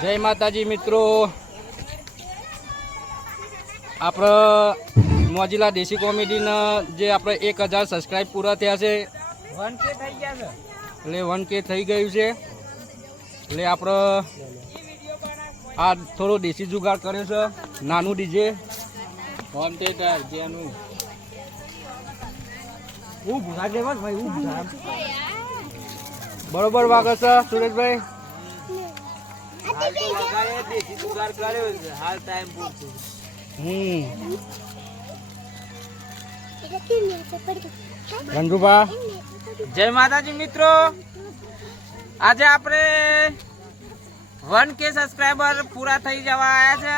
જય માતાજી મિત્રો. આપણે મોજીલા દેશી કોમેડીના જે આપણે એક હજાર સબસ્ક્રાઈબ પૂરા થયા છે. વન કે થઈ ગયા છે એટલે વન કે થઈ ગયું છે. એટલે આપણે આ થોડો દેશી જુગાડ કર્યો છે. નાનું ડીજે. હોમ થિયેટર જેનું. બરોબર વાગે છે સુરેશભાઈ? હાલ તો વગાડે દેશી જુગાર કર્યો છે હાલ ટાઈમ પૂરતું હમ. રંજુભા જય માતાજી મિત્રો. આજે આપણે વન કે સબસ્ક્રાઈબર પૂરા થઈ જવા આવ્યા છે.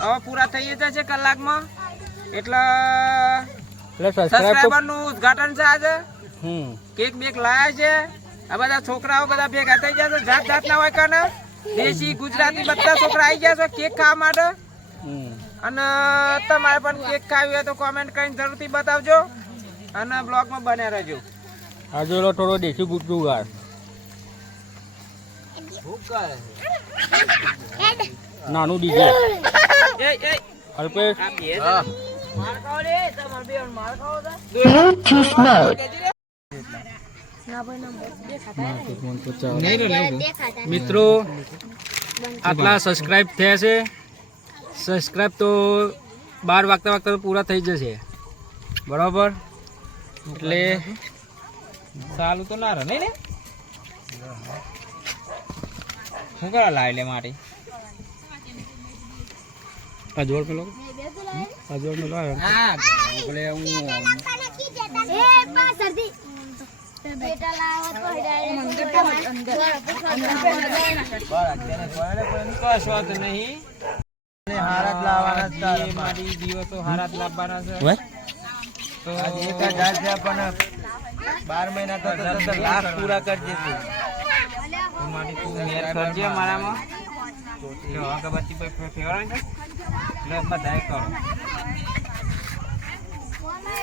હવે પૂરા થઈ જશે કલાકમાં. એટલે એટલે સબસ્ક્રાઈબ સબસ્ક્રાઈબરનું ઉદઘાટન છે આજે. હમ. કેક બેક લાયા છે. આ બધા છોકરાઓ બધા ભેગા થઈ જાય છે. જાત જાતના હોય કાને. દેશી ગુજરાતી બધા છોકરા આવી ગયા છે કેક ખાવા માટે? અને તમારે પણ કેક ખાવી હોય તો કોમેન્ટ કરીને જરૂરથી બતાવજો. અને બ્લોગમાં બન્યા રહેજો. આજે લો થોડો દેશી ગુટ જુગાડ નાનું ડીજે. એ એ. અલ્પેશ. હા. માર ખાવ રે તમાર બેન માર Bluetooth mode. મિત્રો આટલા સબસ્ક્રાઈબ થયા છે. સબસ્ક્રાઈબ તો બાર વાગતા વાગતા તો પૂરા થઈ જશે. બરાબર? એટલે સારું તો ના રહે ને? શું કરા લાવી લે મારી અજોડ પેલો? અજોડ પેલો હા. એટલે હું બાર મહિના તો લાખ પૂરા કરજે તું મારામાં એટલે બધાય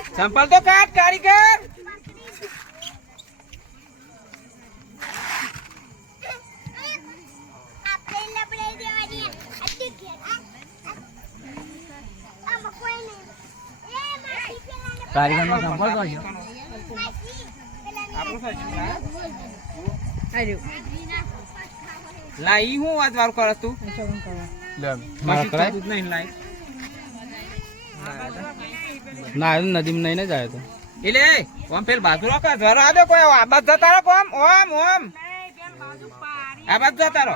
સંપલ તો કાટ કારીગર! કારીગરનો સંપર્ક કરજો. આપણું સાચું લાઈ હું વાત વાર કરસ તું? ના નદીમાં નહીં ને જાય તો. એટલે ઓમ પેલ બાજુ રોક ધરો આદો કોઈ આ બાજુ જતા રહો ઓમ ઓમ ઓમ. આ બાજુ જતા રહો.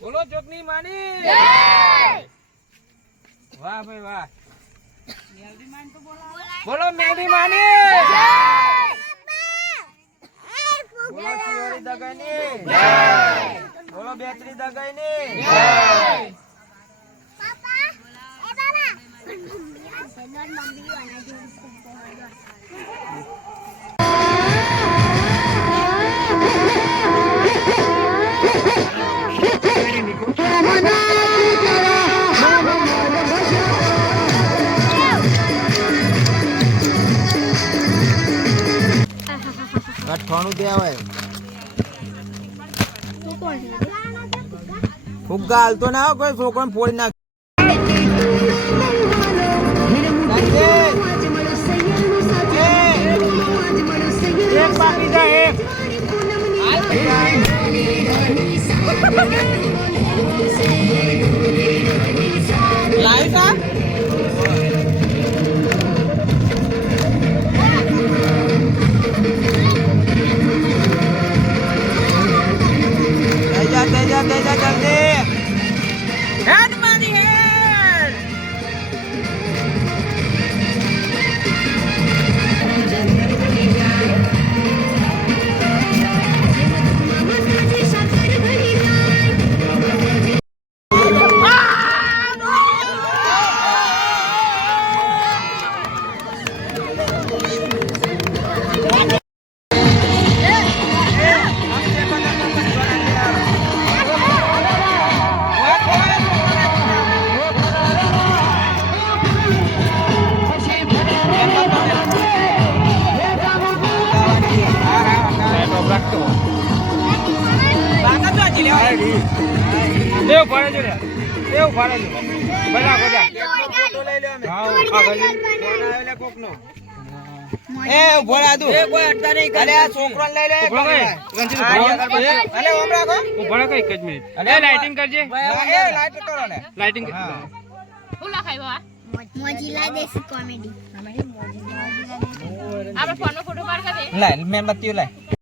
બોલો ચોકની માની. વાહ ભાઈ વાહ. બોલો મેલડી માની. બોલો શિવાળી દગાઈની. બોલો બેટરી દગાઈની. કઠોણું દેવાય ફુગ્ગા હાલતો ના કોઈ છોકરો ફોડી નાખ. બાકી એક દેવ ફાડે છે દેવ ફાડે છે. બધા બધા. ફોટો લઈ લો અમે હા આગળ ફોન આવ્યો લે કોકનો. એ ઊભો રહે તું. અલે આ છોકરોને લઈ લે આ. અલે ઓમ રાખો. ઊભા રહો એક જ મિનિટ અલે લાઇટિંગ કરજે. એ લાઈટ કરો ને. લાઇટિંગ હા. મોજીલા દેશી કોમેડી. લાય મેણબત્તીઓ લાય.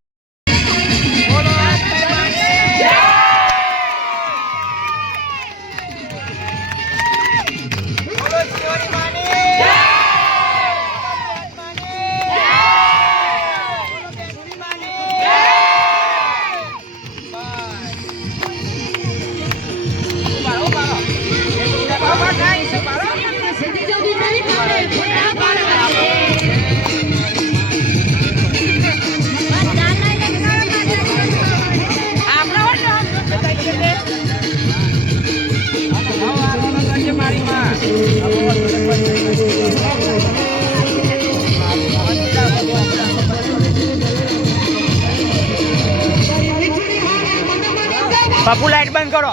બાપુ લાઈટ બંધ કરો.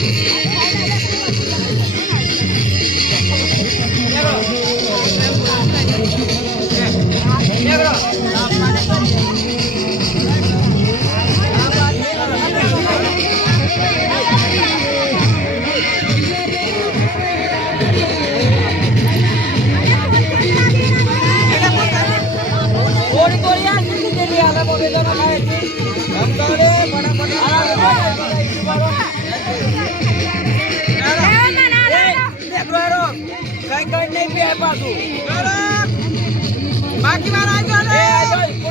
બાકી વાળા આવજો ને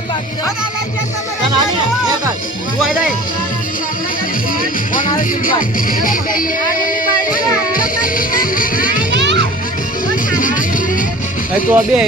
બાકી તો બે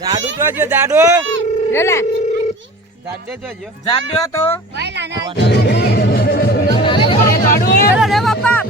જાડુ જોજો જાડુ. લે જાડે જોજો જાડ્યો તો વાયલા ના પેલો રે બાપા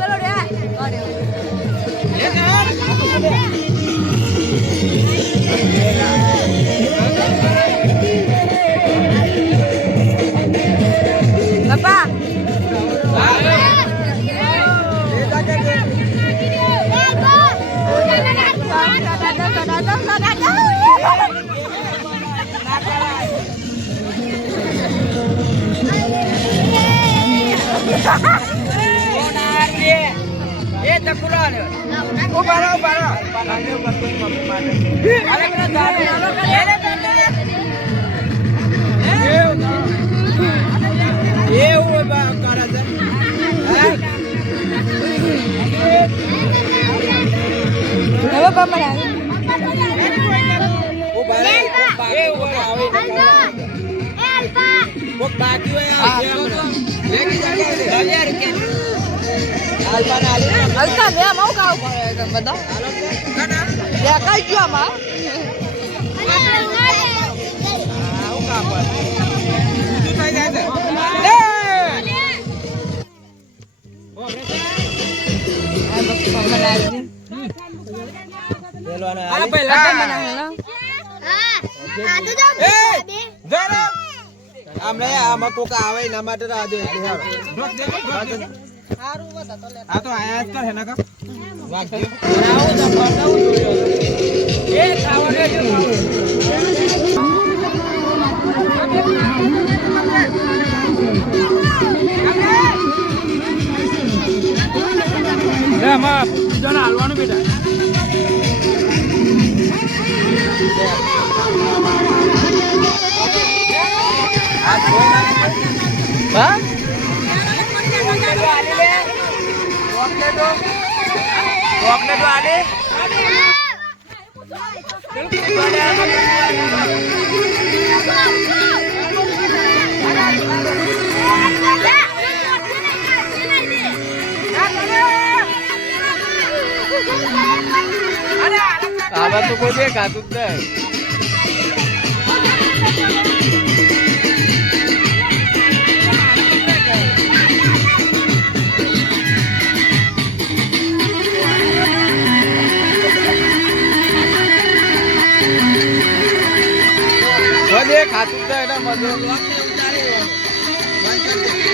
હલકા મેં પડે તમે બધા દેખાઈ ગયો આમાં પહેલા આમ રે આમાં કોક આવે એના માટે રાહ દે. આ તો આયા જ કરે ને કા. વાગજો આવો તો ફરતાવું જોયો એ ખાવા દે છે ખાવું. લે આમાં બીજાને હાલવાનું બેટા. હા? ચોકલેટો ચોકલેટો આલે? આવા તો કોઈ દેખાતું જ નહીં. કોઈ